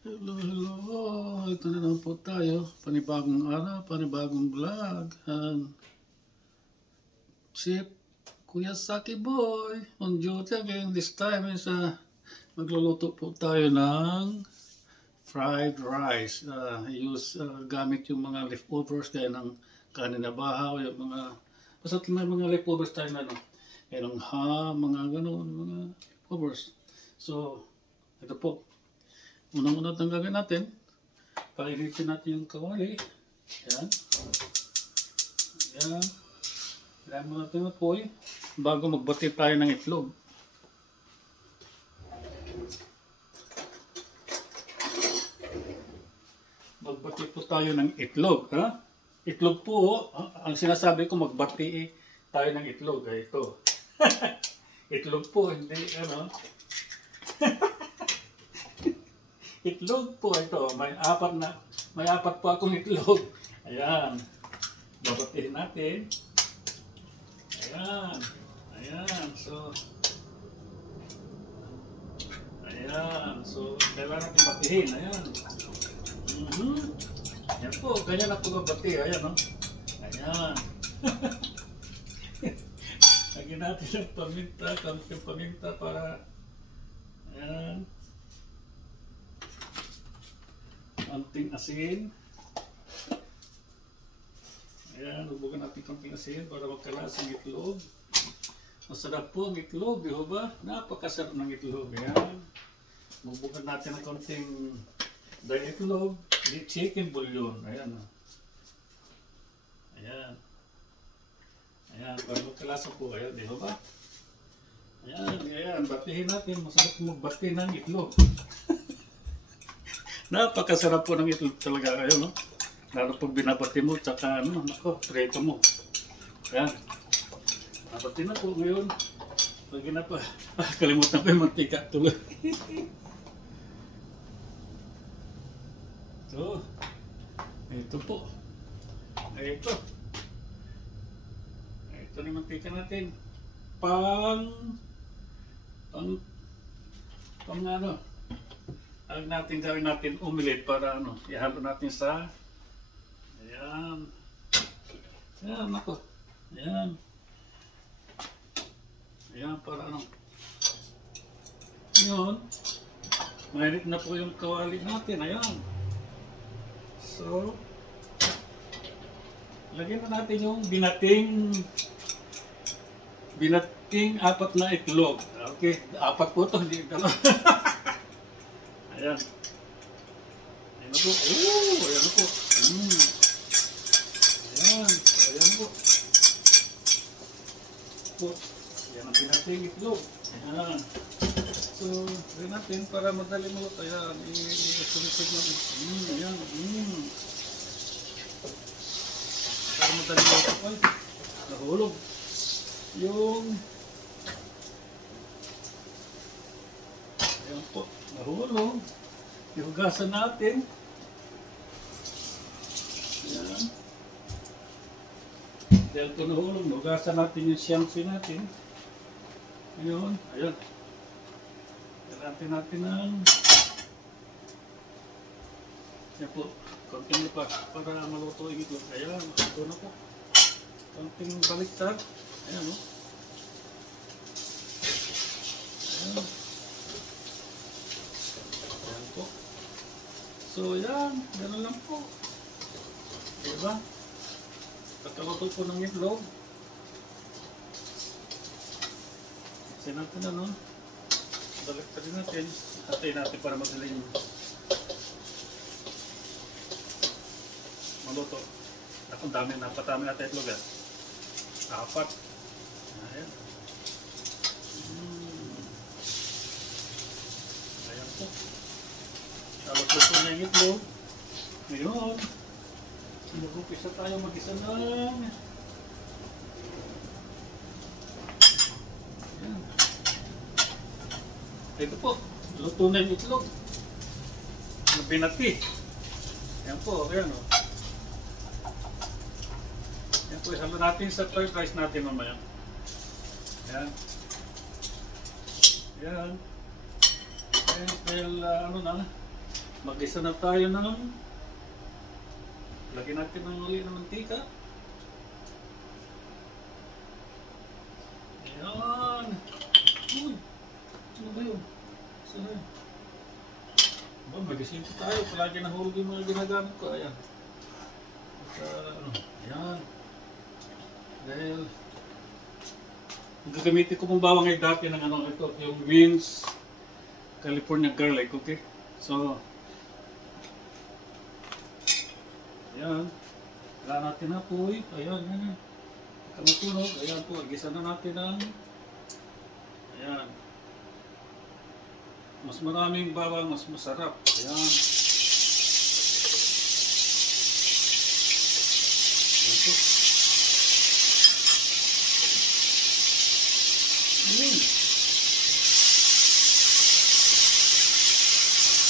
Hello, hello. Ito na naman po tayo. Panibagong araw, panibagong vlog. Chef Kuya Saki Boy on duty again. This time is magluluto po tayo ng fried rice. Gamit yung mga leftovers kaya ng kanin na bahaw, yung mga basta may mga leftovers tayo na kaya ng ham, mga ganun, mga leftovers. So, ito po. Unang-una itong gagawin natin, painitin natin yung kawali. Ayan. Ayan. Ayan mo natin na po bago magbati tayo ng itlog. Magbati po tayo ng itlog. Ha? Itlog po, ang sinasabi ko magbati tayo ng itlog. Ito. Itlog po, hindi ano. Itlog po ito. May apat po akong itlog. Ayan. Babatiin natin. Ayan. Ayan. So, ayan. So, kailangan natin batihin. Ayan. Ayan po. Ganyan na po babati. Ayan, no? Ayan. Lagyan natin ang paminta. Kaming paminta para ayan. Konting asin. Ayan, hubugan natin konting asin para magkalasa ng itlog. Masarap po ang itlog, di ba? Napakasarap ng itlog. Ayan. Hubugan natin ng konting dahil itlog, chicken bouillon. Ayan. Ayan. Ayan, para magkalasa po. Ayan, di ba? Ayan, ayan. Batihin natin. Masarap magbati ng itlog. Napakasarap po ng itlog talaga kayo, no? Lalo pag binabati mo, tsaka ano, nako, preto mo. Ayan. Nabati na po ngayon. Lagi na pa. Kalimutan ko yung mantika tuloy. So, ito po. Ito. Ito na yung mantika natin. Pang ano, ang gawin natin omelette para ano, ihalo natin sa ayan. Ayan, ako. Ayan. Ayan, para ano. Yun. Mainit na po yung kawali natin. Ayan. So, lagyan na natin yung binating apat na itlog. Okay, apat po ito, hindi dalawa. Ayan. Ayan po. Oh, ayan po. Ayan. Ayan po. Ayan ang pinating itlog. Ayan. So, ayan natin para madali mo. Ayan. Isulit natin. Ayan. Para madali mo. Ay, nahulog. Yung ayan po. Nahulog. Ihugasan natin. Ayan. Dahil ito nahulog, ihugasan natin yung siyangsi natin. Ayun. Ayan. Kailangan natin ng yan po. Konting pa para maluto yung itlog. Ayan. Ito na po. Konting baliktad. Ayan o. Ayan. So yan, gano'n lang po. Diba? Pagkaluto po ng itlog. Kasi natin ano, balik pa rin natin. Hatayin natin para magaling maluto. Akong dami, napatami natin itlog yan. Apat. Ayan. Ayan po. Tapos luto na yung itlog. Ngayon, mag-upisa tayo mag-isa lang. Ayan. Ito po, luto na yung itlog. Binati. Ayan po, ayan o. Ayan po, ihalo natin sa fried rice natin mamaya. Ayan. Ayan. Dahil ano na, Mag-isa na tayo ng lagyan natin ng uli ng mantika. Ayan. Uy, ano ba yun? Saan na yun? Ba, mag-isin ko tayo. Palagi nahulog yung mga ginagamit ko. Ayan. Ayan. Dahil gagamitin ko pong bawang ay dati ng ano ito, yung Vince California garlic, okay? So, ayan. Wala natin na po. Ayan, ayan. Kamatunog. Ayan po. Gisa na natin ang ayan. Mas maraming bawang, mas masarap. Ayan. Ayan po. Ayan.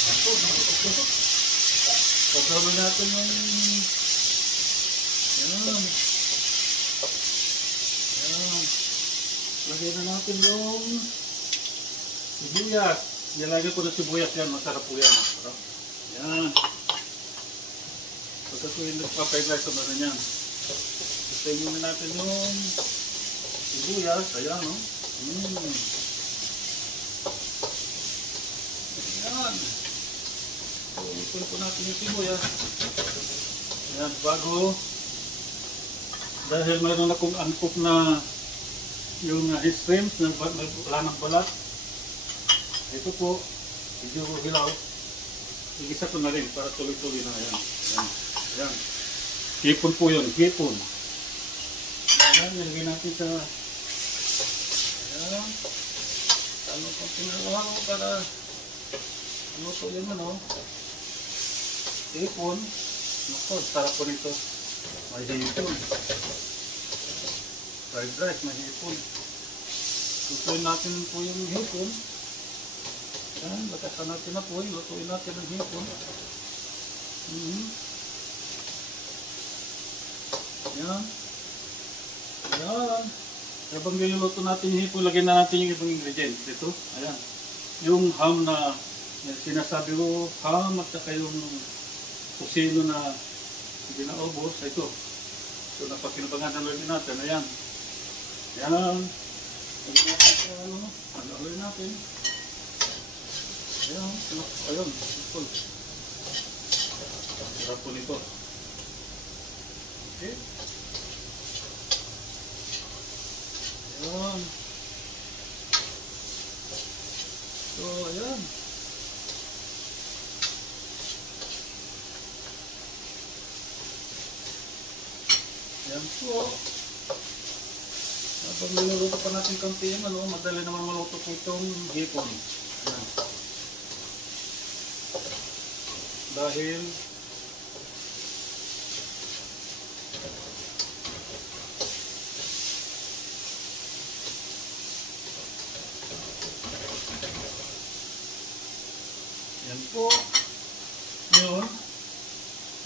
Ayan po. Kasama natin yung ayan. Ayan. Lagyan na natin yung sibuyas. Nilagay ko na sibuyas yan. Masarap po yan. Masarap. Ayan. Pagkat ko yung nagpa-fried rice sa mga yan. Gusto muna natin yung sibuyas. Ayan, no? Ayan. So, ipon po natin yung sibuyas. Ayan, bago. Dahil mayroon akong angkop na yung shrimp na wala ng balat. Ito po, medyo hilaw. Igisa ko na rin para tuloy-tuloy na. Ayan. Ayan. Ayan. Hipon po yun. Hipon. Ayan, nilagay natin sa ayan. Ano po pinagawa ko para ano po yun ano. Hipon. Naku, sarap po nito. May hipon. Fried rice, may hipon. Lutuin natin po yung hipon. Ayan, lakasan natin na po. Lutuin natin ang hipon. Ayan. Ayan. Habang niluluto natin yung hipon, lagyan na natin yung ibang ingredients. Ito, ayan. Yung ham na sinasabi ko, ham at saka yung kusino na hindi na ubos. Ito. So, napakinabangan na lagyan natin. Ayan. Ayan. Lagyan natin sa ano. Lagyan natin. Ayan. Ayan. Ito. Sarap po nito. Okay. Ayan. So, ayan. Ayan po. Habang niluluto pa natin kaunti yung ano, madali naman maluto po itong hipon. Ayan. Dahil yan po. Yun.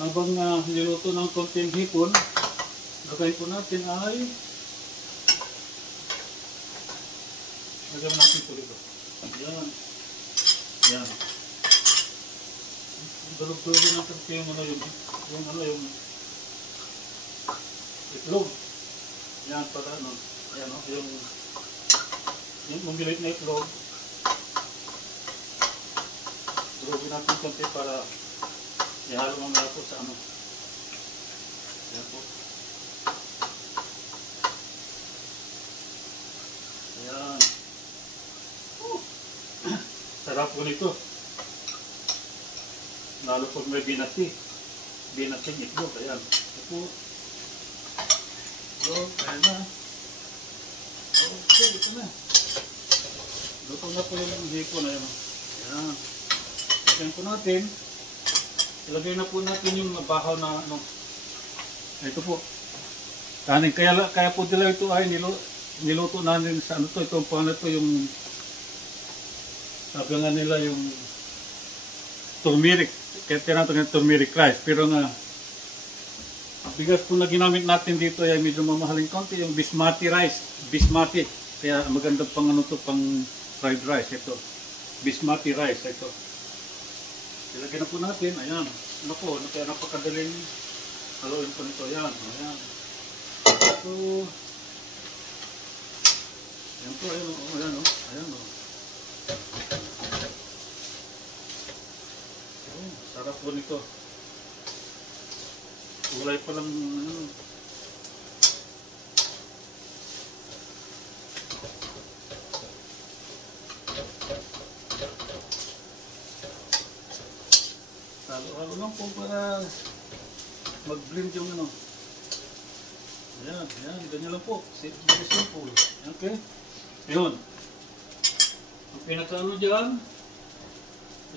Habang niluto ng konting hipon, gagawin po natin ay lagyan natin po dito. Yan. Yan. Dalog-dalogin natin po yung ano yung itlog. Yan para ano. Yan o. Yung mabilit na itlog. Dalogin natin konti para ihalo ng lapo sa ano. Yan po. Ayan. Sarap po nito. Lalo pag may binati. Binating itlog. Ayan. Ito po. Itlog. Ayan na. Okay. Ito na. Luto na po yung hipon. Ayan. Ayan. Lagyan po natin. Ilagay na po natin yung bahaw na ano. Ito po. Kanin. Kaya po nila ito ay niluto natin sa ano to. Ito po ano to yung sabi nga nila yung turmeric. Kaya tinatawag ng turmeric rice. Pero nga bigas po na ginamit natin dito ay medyo mamahaling konti. Yung basmati rice. Basmati. Kaya magandang pang ano to, pang fried rice. Ito. Basmati rice. Ito. Ilagay na po natin. Ayan. Ano po, kaya napakadaling haluin po nito. Ayan. Ayan. So, ayan po. Ayan o. Ayan o. Ayan o. Oh, sarap po nito. Kulay pa lang. Ano. Halo-halo lang po para mag-blend yung ano. Ayan, ayan, ganyan lang po. Very simple. Okay? Yun. Ang pinakano dyan,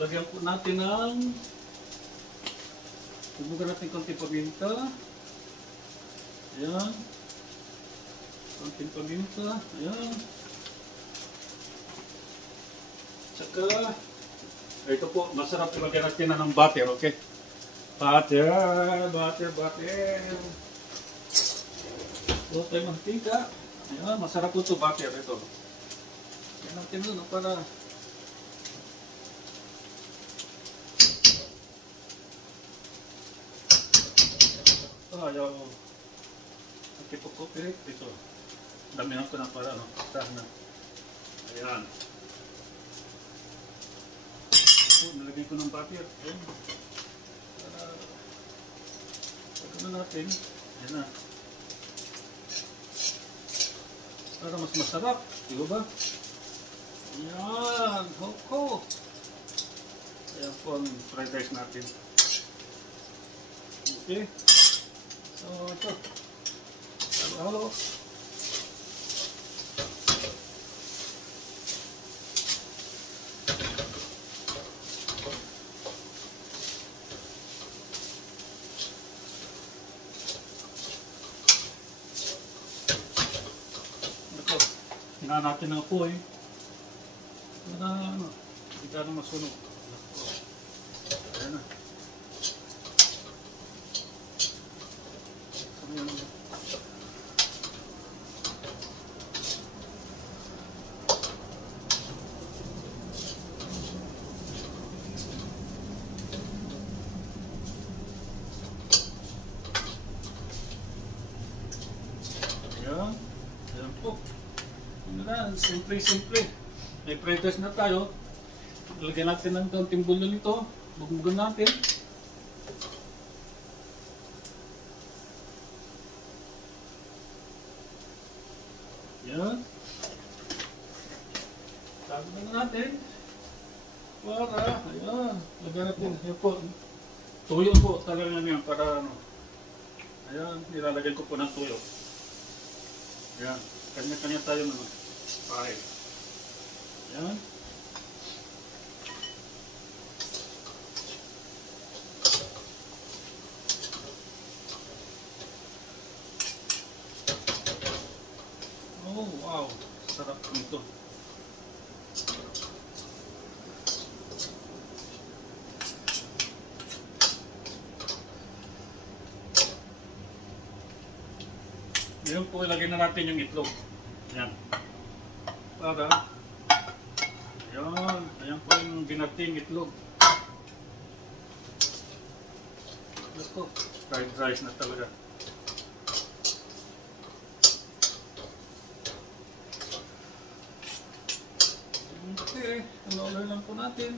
lagyan po natin ng hubugan natin konting paminta. Ayan. Konting paminta. Ayan. Tsaka, ito po, masarap ilagyan natin na ng butter, okay? Butter. Ito tayo mantika. Ayan, masarap po ito, butter. Ito. Ayan natin doon, para ayaw nakipag-copy ito. Damihan ko na para, no? Sana. Ayan. Nalagay ko ng butter. Ayan. Para natin. Ayan na. Para mas masarap. Di ba? Ayan. Hoko. Ayan po ang fried rice natin. Okay. So, ito. Halo-halo. Hinaan natin ng apoy para ano, hindi ka na masunog. Ayan na. Ayan. Ayan po. Simple. May fried rice na tayo. Lagyan natin ng konting bulo nito. Bubugan natin. Yan. Lagyan na natin. Para, ayan. Lagyan natin. Ayan po. Tuyo po talaga yan para ano. Ayan. Nilalagyan ko po ng tuyo. Ayan. Kanya-kanya tayo naman. Pie. Yan. Oh, wow. Sarap nito. Ngayon po, ilagay na natin yung itlog. Yan. Para, yan. Ayan po yung binating itlog. Ito, fried rice na talaga. Okay, halo-halo lang po natin.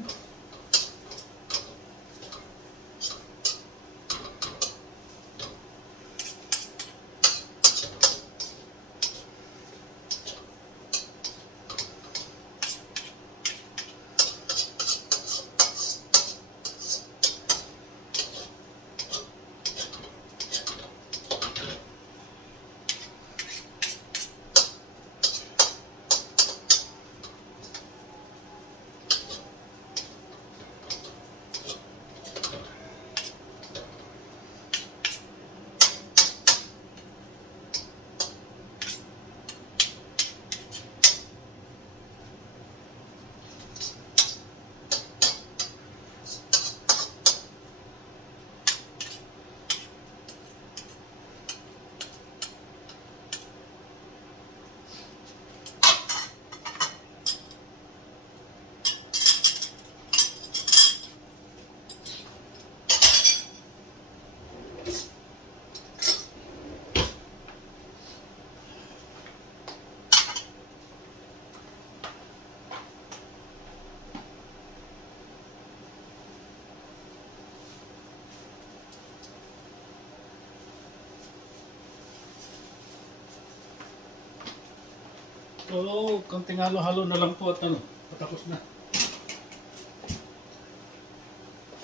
So, konting halo-halo na lang po at ano, patapos na.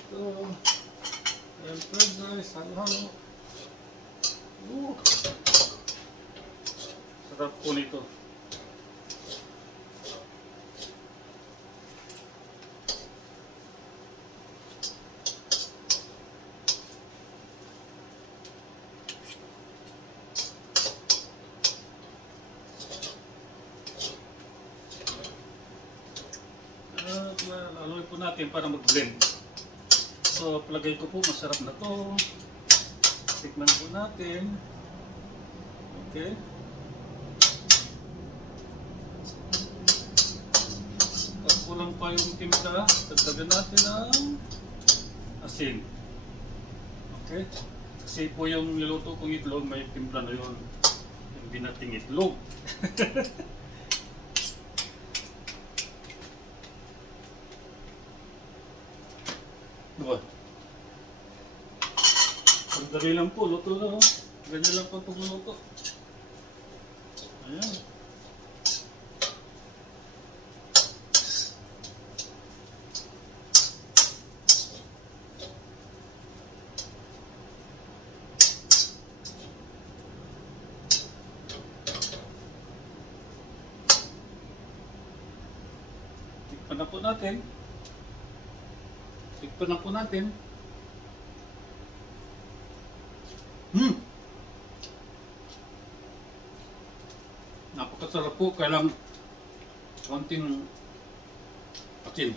So, ayan, fried rice, halo-halo. Sarap po nito. Haluin po natin para mag-blend. So, palagay ko po masarap na to. Tikman po natin. Okay. At kulang pa yung timpla. Dagdagan natin ang asin. Okay. Kasi po yung niluto kong itlog, may timpla na yun. Yung binating itlog. Diba? Ang dali lang po, luto na. Ganyan lang po pagluluto. Ayan. Tikpan na po natin. Tikpan na po natin. Napakasarap po, kailang konting asin.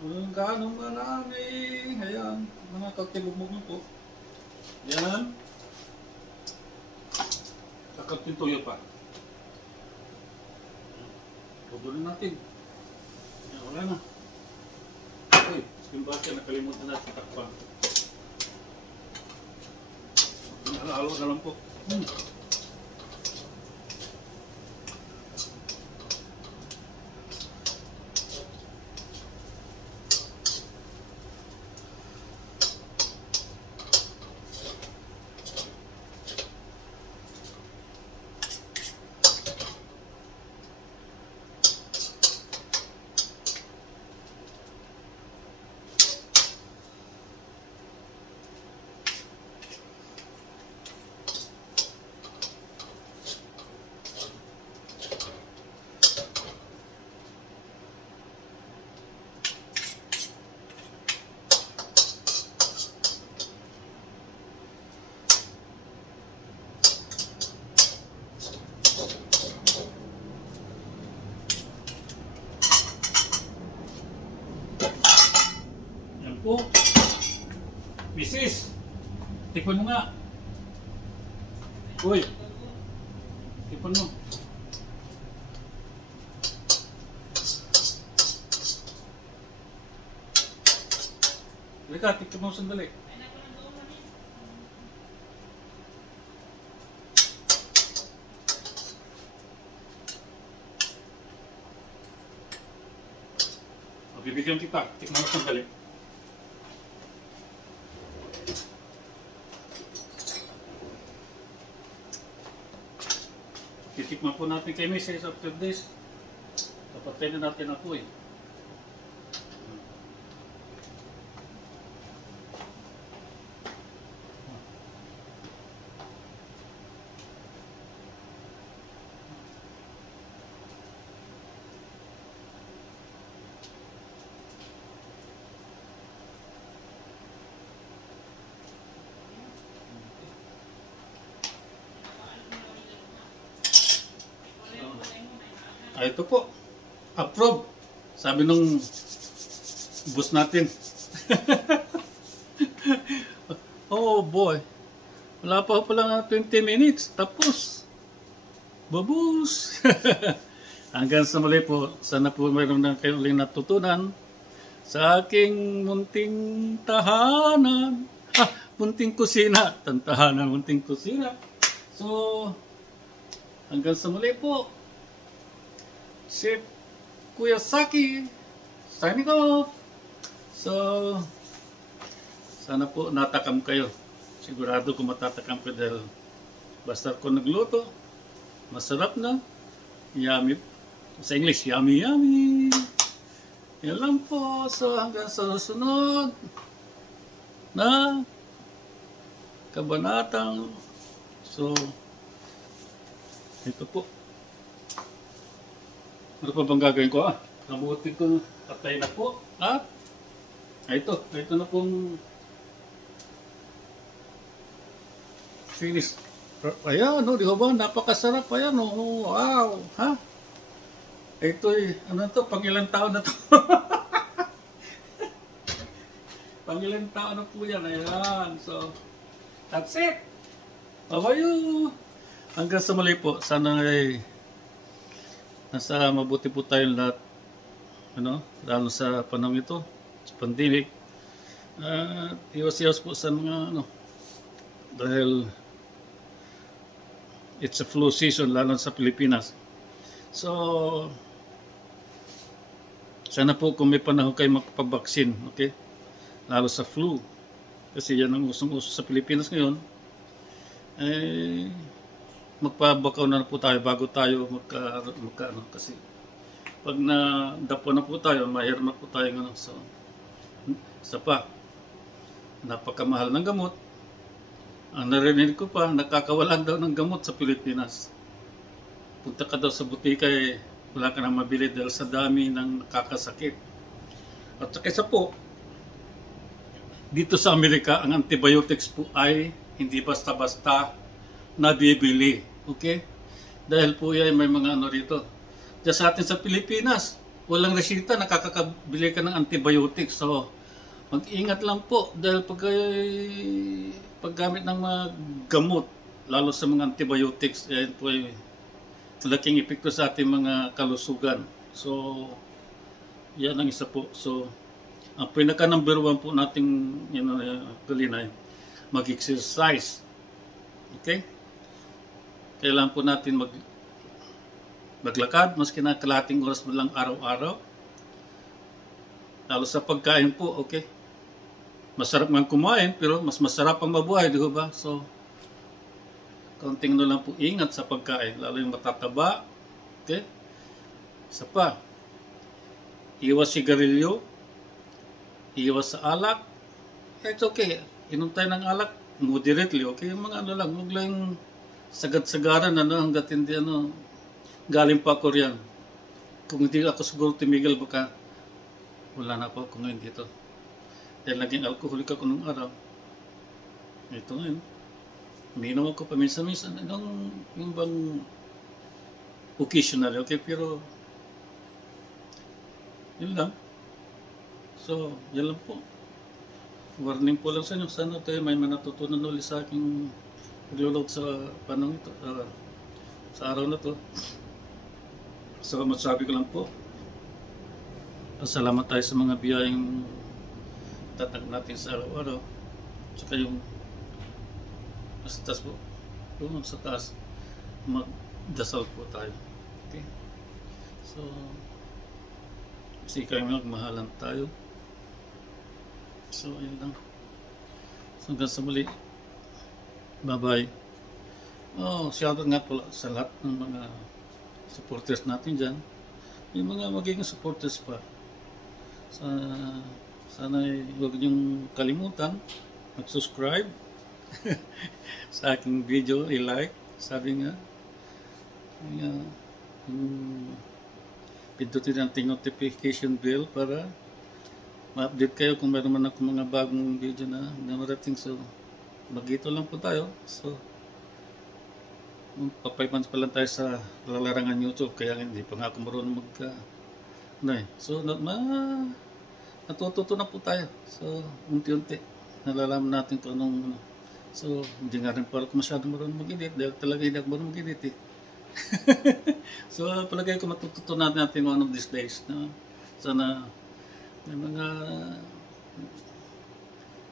Walang ganong marami. Ayan, mga kakilumog na po. Ayan. Kakunting toyo pa. Pagulin natin. Ayan, wala na. Okay, yung bakit nakalimutan natin takpan. Halo na lang po. Po. Mrs. Tikman mo nga. Uy. Tikman mo. Halika, tikman mo sandali. Bibigyan kita. Tikman mo sandali. Titikman po natin kay Mrs. after this. Kapatay na natin ako eh. Ito po, approve. Sabi nung boss natin. Oh boy, wala pa pala nga 20 minutes, tapos. Babus! Hanggang sa muli po, sana po mayroon na kayo uling natutunan sa aking munting tahanan. Munting kusina. Tantahanan, munting kusina. So, hanggang sa muli po. Chef Kuya Saki signing off. So, Sana po natakam kayo. Sigurado ko matatakam kayo dahil basta ko nagluto, masarap na, yummy. Sa English, yummy yummy. Yan lang po. So hanggang sa susunod na kabanatang. So ito po. Ano pa bang gagawin ko? Nabuti ko patay na po. Ito na pong finish. Ayan, di ba? Napakasarap. Ayan, wow. Ha? Ito ano to? Pangilang taon na to? Pangilang taon na po yan. Ayan. So, that's it. Bye-bye. Hanggang sa muli po. Sana nasa mabuti po tayong lahat. Lalo sa panahon ito. Sa pandemic. Iwas-iwas po sa mga dahil it's a flu season lalo sa Pilipinas. So sana po kung may panahon kayo magpabaksin, okay? Lalo sa flu. Kasi yan ang usong-uso sa Pilipinas ngayon. Magpabakaw na po tayo bago tayo kasi pag nadapo na po tayo, mahirap na po tayo so isa pa, napakamahal ng gamot. Ang narinig ko pa, nakakawalan daw ng gamot sa Pilipinas. Punta ka daw sa butika, wala ka nang mabili dahil sa dami ng nakakasakit. At saka isa po, dito sa Amerika, ang antibiotics po ay hindi basta-basta nabibili. Okay? Dahil po yan may mga rito. Diyan sa atin sa Pilipinas, walang resita, nakakabili ka ng antibiotics. So, mag-ingat lang po dahil paggamit ng mga gamot, lalo sa mga antibiotics, yan po ay malaking epekto sa ating mga kalusugan. So, yan ang isa po. So, ang pinaka number 1 po nating galinay, mag-exercise. Okay? Kailangan po natin maglakad, maski na kalahating oras mo lang araw-araw. Lalo sa pagkain po, okay? Masarap nga kumain, pero mas masarap ang mabuhay, di ba? So, kaunting lang po ingat sa pagkain, lalo yung matataba. Okay? Isa pa, iwas sigarilyo, iwas sa alak. It's okay. Inom tayo ng alak, moderately, okay? Yung mga lang, huwag lang sagad-sagaran, hanggat hindi, galing pa ako riyan. Kung hindi ako siguro tumigil, baka wala na ako ngayon dito. Dahil naging alcoholic ako nung araw. Ito ngayon. Umiinom ako paminsan-minsan. Yung bang occasionally, okay? Pero, yun lang. So, yan lang po. Warning po lang sa inyo. Sana kayo may manatutunan ulit sa aking paglulot sa panahon ito. Sa araw na to. So, masabi ko lang po. Pasalamat tayo sa mga biyayang tatag natin sa araw-araw. Tsaka yung sa taas po. Doon sa taas, magdasal po tayo. Okay? So, kasi kayo magmahalan tayo. So, ayun lang. So, hanggang sa muli. Bye-bye. Shoutout nga po sa lahat ng mga supporters natin dyan. Yung mga magiging supporters pa. Sana huwag niyong kalimutan mag-subscribe sa aking video, i-like. Sabi nga, pindutin ang notification bell para ma-update kayo kung meron man ako mga bagong video na marating. So, magito lang po tayo. So, pa-5 months pa lang tayo sa larangan YouTube, kaya hindi pa nga ako marunong So, natututo na po tayo. So, unti-unti nalalaman natin kung anong So, hindi nga rin pala ako masyadong marunong mag-edit dahil talaga hindi ako marunong mag-edit eh. So, palagay ko matututo natin one of these days. Sana may mga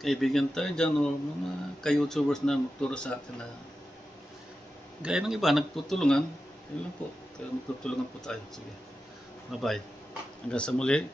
kaibigan tayo dyan o mga ka-YouTubers na magturo sa atin na gaya ng iba, nagtutulungan. Yun lang po. Kaya magtutulungan po tayo. Sige. Bye-bye. Hanggang sa muli.